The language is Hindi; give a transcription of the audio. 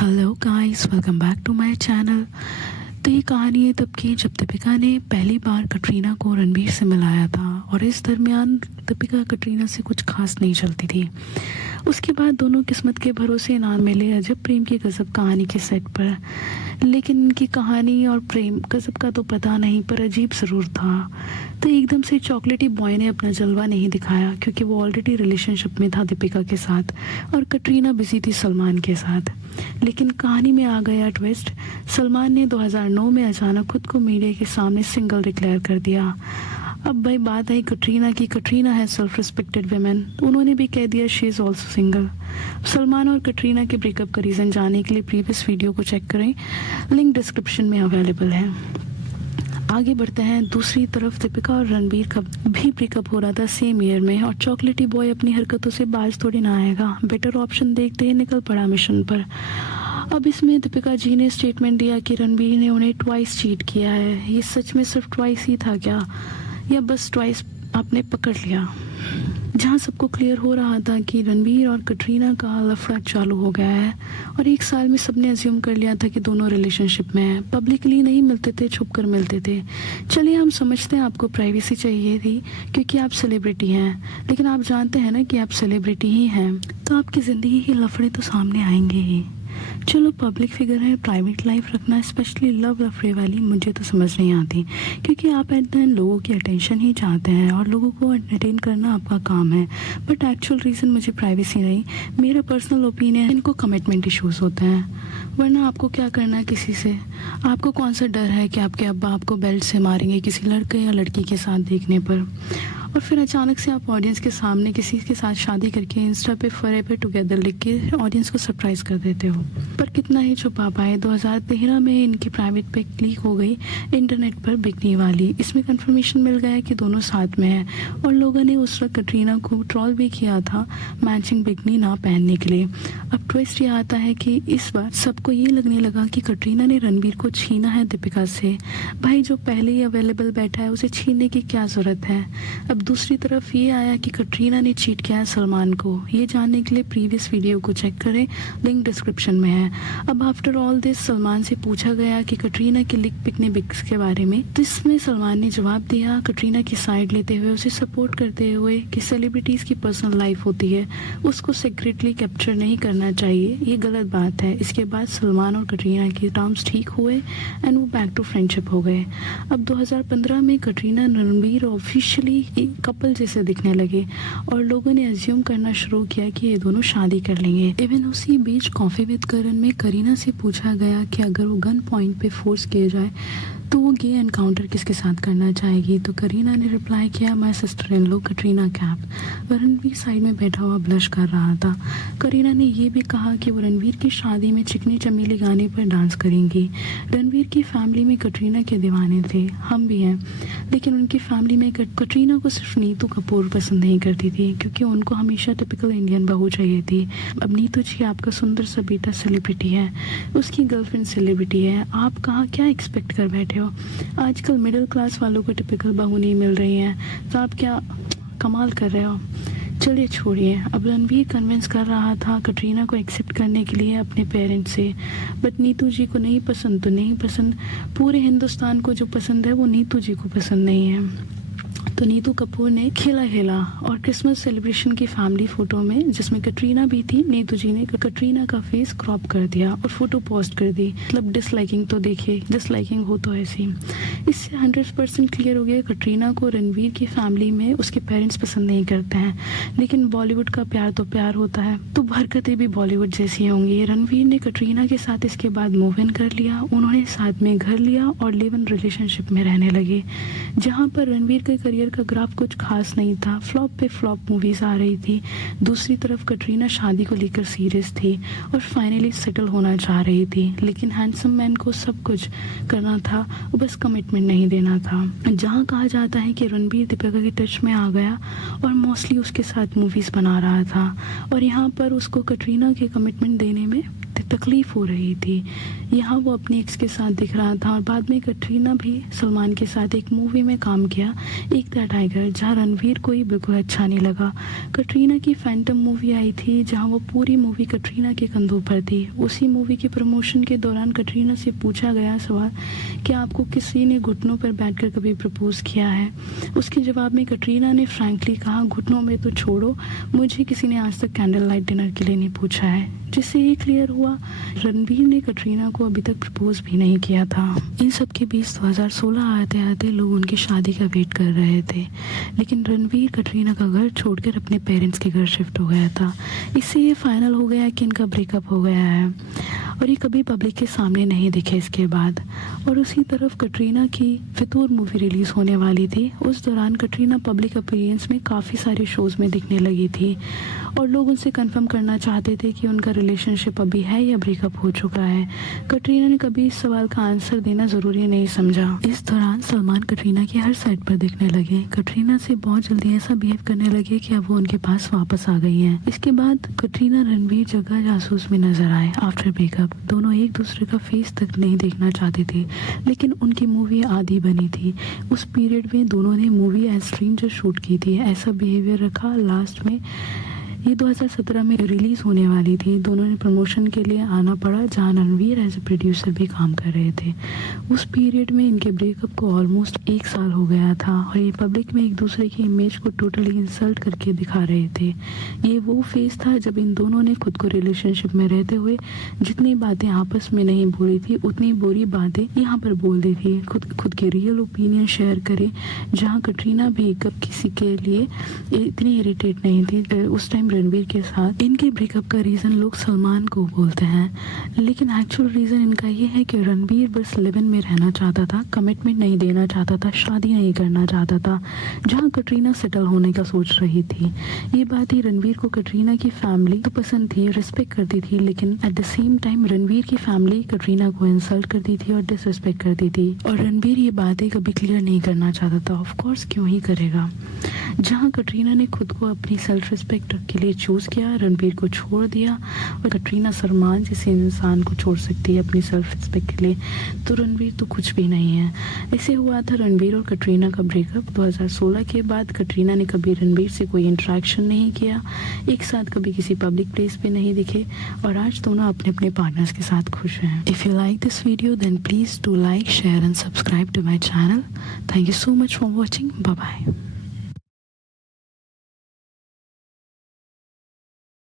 Hello guys, welcome back to my channel. तो ये कहानी है तब की जब दीपिका ने पहली बार कटरीना को रणबीर से मिलाया था और इस दरमियान दीपिका कटरीना से कुछ खास नहीं चलती थी। उसके बाद दोनों किस्मत के भरोसे ना मिले अजब प्रेम की गजब कहानी के सेट पर। लेकिन इनकी कहानी और प्रेम गजब का तो पता नहीं, पर अजीब ज़रूर था। तो एकदम से चॉकलेटी बॉय ने अपना जलवा नहीं दिखाया क्योंकि वो ऑलरेडी रिलेशनशिप में था दीपिका के साथ और कटरीना बिजी थी सलमान के साथ। लेकिन कहानी में आ गया ट्विस्ट। सलमान ने 2009 में अचानक खुद को मीडिया के सामने सिंगल डिक्लेयर कर दिया। अब भाई बात आई कटरीना की। कटरीना है सेल्फ रिस्पेक्टेड वेमेन, उन्होंने भी कह दिया she is also single. Salman और कटरीना के ब्रेकअप का रीज़न जानने के लिए प्रीवियस वीडियो को चेक करें, लिंक डिस्क्रिप्शन में अवेलेबल है। आगे बढ़ते हैं। दूसरी तरफ दीपिका और रणबीर का भी ब्रेकअप हो रहा था सेम ईयर में और चॉकलेटी बॉय अपनी हरकतों से बाज थोड़ी ना आएगा। बेटर ऑप्शन देखते ही निकल पड़ा मिशन पर। अब इसमें दीपिका जी ने स्टेटमेंट दिया कि रणबीर ने उन्हें ट्वाइस चीट किया है। ये सच में सिर्फ ट्वाइस ही था क्या, या बस ट्वाइस आपने पकड़ लिया? जहां सबको क्लियर हो रहा था कि रणबीर और कटरीना का लफड़ा चालू हो गया है और एक साल में सबने अज्यूम कर लिया था कि दोनों रिलेशनशिप में हैं। पब्लिकली नहीं मिलते थे, छुप कर मिलते थे। चलिए हम समझते हैं आपको प्राइवेसी चाहिए थी क्योंकि आप सेलिब्रिटी हैं, लेकिन आप जानते हैं ना कि आप सेलिब्रिटी ही हैं तो आपकी ज़िंदगी के लफड़े तो सामने आएंगे ही। चलो पब्लिक फिगर है, प्राइवेट लाइफ रखना स्पेशली लव लफड़े वाली मुझे तो समझ नहीं आती क्योंकि आप एट द एंड लोगों की अटेंशन ही चाहते हैं और लोगों को एंटरटेन करना आपका काम है। बट एक्चुअल रीज़न मुझे प्राइवेसी नहीं, मेरा पर्सनल ओपिनियन, इनको कमिटमेंट इश्यूज़ होते हैं। वरना आपको क्या करना है किसी से? आपको कौन सा डर है कि आपके अब्बा आपको बेल्ट से मारेंगे किसी लड़के या लड़की के साथ देखने पर, और फिर अचानक से आप ऑडियंस के सामने किसी के साथ शादी करके इंस्टा पे फॉरएवर टुगेदर लिख के ऑडियंस को सरप्राइज कर देते हो। पर कितना ही छुपा पाए, 2013 में इनकी प्राइवेट पिक लीक हो गई इंटरनेट पर बिकनी वाली। इसमें कंफर्मेशन मिल गया कि दोनों साथ में हैं और लोगों ने उस वक्त कटरीना को ट्रोल भी किया था मैचिंग बिकनी ना पहनने के लिए। अब ट्विस्ट ये आता है कि इस बार सबको ये लगने लगा कि कटरीना ने रणबीर को छीना है दीपिका से। भाई जो पहले ही अवेलेबल बैठा है उसे छीनने की क्या ज़रूरत है? अब दूसरी तरफ ये आया कि कटरीना ने चीट किया है सलमान को। ये जानने के लिए प्रीवियस वीडियो को चेक करें, लिंक डिस्क्रिप्शन में है। अब आफ्टर ऑल दिस सलमान से पूछा गया कि कटरीना के लिक पिकने बिक्स के बारे में, तो इसमें सलमान ने जवाब दिया कटरीना की साइड लेते हुए, उसे सपोर्ट करते हुए कि सेलिब्रिटीज़ की पर्सनल लाइफ होती है, उसको सीक्रेटली कैप्चर नहीं करना चाहिए, ये गलत बात है। इसके बाद सलमान और कटरीना के टर्म्स ठीक हुए एंड वो बैक टू फ्रेंडशिप हो गए। अब 2015 में कटरीना रणबीर ऑफिशियली कपल जैसे दिखने लगे और लोगों ने अज्यूम करना शुरू किया कि ये दोनों शादी कर लेंगे। इवन उसी बीच कॉफी विद करण में करीना से पूछा गया कि अगर वो गन पॉइंट पे फोर्स किए जाए तो वो गे एनकाउंटर किसके साथ करना चाहेगी, तो करीना ने रिप्लाई किया my sister in law Katrina Kaif. Ranbir side में बैठा हुआ ब्लश कर रहा था। करीना ने ये भी कहा कि वो रणबीर की शादी में चिकनी चमेली गाने पर डांस करेंगी। रणबीर की फैमिली में कटरीना के दीवाने थे, हम भी हैं, लेकिन उनकी फैमिली में कटरीना को सिर्फ नीतू कपूर पसंद नहीं करती थी क्योंकि उनको हमेशा टिपिकल इंडियन बहू चाहिए थी। अब नीतू जी आपका सुंदर सा बेटा सेलिब्रिटी है, उसकी गर्लफ्रेंड सेलिब्रिटी है, आप कहाँ क्या एक्सपेक्ट कर बैठे हो? आजकल मिडिल क्लास वालों को टिपिकल बहू नहीं मिल रही है तो आप क्या कमाल कर रहे हो? चलिए छोड़िए। अब रणबीर कन्विंस कर रहा था कटरीना को एक्सेप्ट करने के लिए अपने पेरेंट्स से, बट नीतू जी को नहीं पसंद तो नहीं पसंद। पूरे हिंदुस्तान को जो पसंद है वो नीतू जी को पसंद नहीं है। तो नीतू कपूर ने खेला और क्रिसमस सेलिब्रेशन की फैमिली फोटो में जिसमें कटरीना भी थी, नीतू जी ने कटरीना का फेस क्रॉप कर दिया और फोटो पोस्ट कर दी। मतलब डिसलाइकिंग तो देखिए, डिसलाइकिंग हो तो ऐसी। इससे 100% क्लियर हो गया कटरीना को रणबीर की फैमिली में उसके पेरेंट्स पसंद नहीं करते हैं, लेकिन बॉलीवुड का प्यार तो प्यार होता है, तो हरकतें भी बॉलीवुड जैसी होंगी। रणबीर ने कटरीना के साथ इसके बाद मूव इन कर लिया, उन्होंने साथ में घर लिया और लिव इन रिलेशनशिप में रहने लगे, जहाँ पर रणबीर के करियर का ग्राफ कुछ खास नहीं था। फ्लॉप पे फ्लॉप मूवीज आ रही थी। दूसरी तरफ कटरीना शादी को लेकर सीरियस थी और फाइनली सेटल होना चाह रही थी, लेकिन हैंडसम मैन को सब कुछ करना था, बस कमिटमेंट नहीं देना था। जहाँ कहा जाता है कि रणबीर दीपिका के टच में आ गया और मोस्टली उसके साथ मूवीज बना रहा था और यहाँ पर उसको कटरीना के कमिटमेंट देने में तकलीफ़ हो रही थी। यहाँ वो अपने एक्स के साथ दिख रहा था और बाद में कटरीना भी सलमान के साथ एक मूवी में काम किया, एक द टाइगर, जहाँ रणवीर को ही बिल्कुल अच्छा नहीं लगा। कटरीना की फैंटम मूवी आई थी जहाँ वो पूरी मूवी कटरीना के कंधों पर थी। उसी मूवी के प्रमोशन के दौरान कटरीना से पूछा गया सवाल कि आपको किसी ने घुटनों पर बैठकर कभी प्रपोज किया है। उसके जवाब में कटरीना ने फ्रैंकली कहा, घुटनों में तो छोड़ो, मुझे किसी ने आज तक कैंडल लाइट डिनर के लिए नहीं पूछा है। जिससे ये क्लियर हुआ रणवीर ने कटरीना को अभी तक प्रपोज भी नहीं किया था। इन सब के बीच 2016 आते आते लोग उनकी शादी का वेट कर रहे थे, लेकिन रणवीर कटरीना का घर छोड़कर अपने पेरेंट्स के घर शिफ्ट हो गया था। इससे ये फाइनल हो गया कि इनका ब्रेकअप हो गया है और ये कभी पब्लिक के सामने नहीं दिखे इसके बाद। और उसी तरफ कटरीना की फितूर मूवी रिलीज़ होने वाली थी। उस दौरान कटरीना पब्लिक अपीयरेंस में काफ़ी सारे शोज़ में दिखने लगी थी और लोग उनसे कंफर्म करना चाहते थे कि उनका रिलेशनशिप अभी है या ब्रेकअप हो चुका है। कटरीना ने कभी इस सवाल का आंसर देना ज़रूरी नहीं समझा। इस दौरान सलमान कटरीना की हर साइड पर दिखने लगे। कटरीना से बहुत जल्दी ऐसा बिहेव करने लगे कि अब वो उनके पास वापस आ गई हैं। इसके बाद कटरीना रणवीर जगह जासूस में नजर आए। आफ्टर ब्रेकअप दोनों एक दूसरे का फेस तक नहीं देखना चाहते थे, लेकिन उनकी मूवी आधी बनी थी। उस पीरियड में दोनों ने मूवी एज स्ट्रेंजर शूट की थी। ऐसा बिहेवियर रखा लास्ट में ये 2017 में रिलीज़ होने वाली थी। दोनों ने प्रमोशन के लिए आना पड़ा जहां रणवीर एज ए प्रोड्यूसर भी काम कर रहे थे। उस पीरियड में इनके ब्रेकअप को ऑलमोस्ट 1 साल हो गया था और ये पब्लिक में एक दूसरे की इमेज को टोटली इंसल्ट करके दिखा रहे थे। ये वो फेज था जब इन दोनों ने खुद को रिलेशनशिप में रहते हुए जितनी बातें आपस में नहीं बोली थी उतनी बुरी बातें यहाँ पर बोल दी थी। खुद के रियल ओपिनियन शेयर करे, जहाँ कटरीना भी कब किसी के लिए इतनी इरिटेट नहीं थी। उस टाइम रणवीर के साथ इनके ब्रेकअप का रीज़न लोग सलमान को बोलते हैं, लेकिन एक्चुअल रीज़न इनका ये है कि रणवीर बस लिव इन में रहना चाहता था, कमिटमेंट नहीं देना चाहता था, शादी नहीं करना चाहता था, जहां कटरीना सेटल होने का सोच रही थी। ये बात ही रणवीर को कटरीना की फैमिली तो पसंद थी, रिस्पेक्ट करती थी, लेकिन at the same time Ranveer की फैमिली कटरीना को इंसल्ट करती थी और डिसरिस्पेक्ट करती थी और रणवीर ये बातें कभी क्लियर नहीं करना चाहता था। ऑफ कोर्स क्यों ही करेगा। जहां कटरीना ने खुद को अपनी सेल्फ रिस्पेक्ट के लिए चूज़ किया, रणवीर को छोड़ दिया। और कटरीना सलमान जैसे इंसान को छोड़ सकती है अपनी सेल्फ रिस्पेक्ट के लिए, तो रणवीर तो कुछ भी नहीं है। ऐसे हुआ था रणवीर और कटरीना का ब्रेकअप 2016 के बाद। कटरीना ने कभी रणवीर से कोई इंटरेक्शन नहीं किया, एक साथ कभी किसी पब्लिक प्लेस पे नहीं दिखे और आज दोनों अपने अपने पार्टनर्स के साथ खुश हैं। If you like this video then please do like, share and subscribe to my channel. Thank you so much for watching. Bye bye.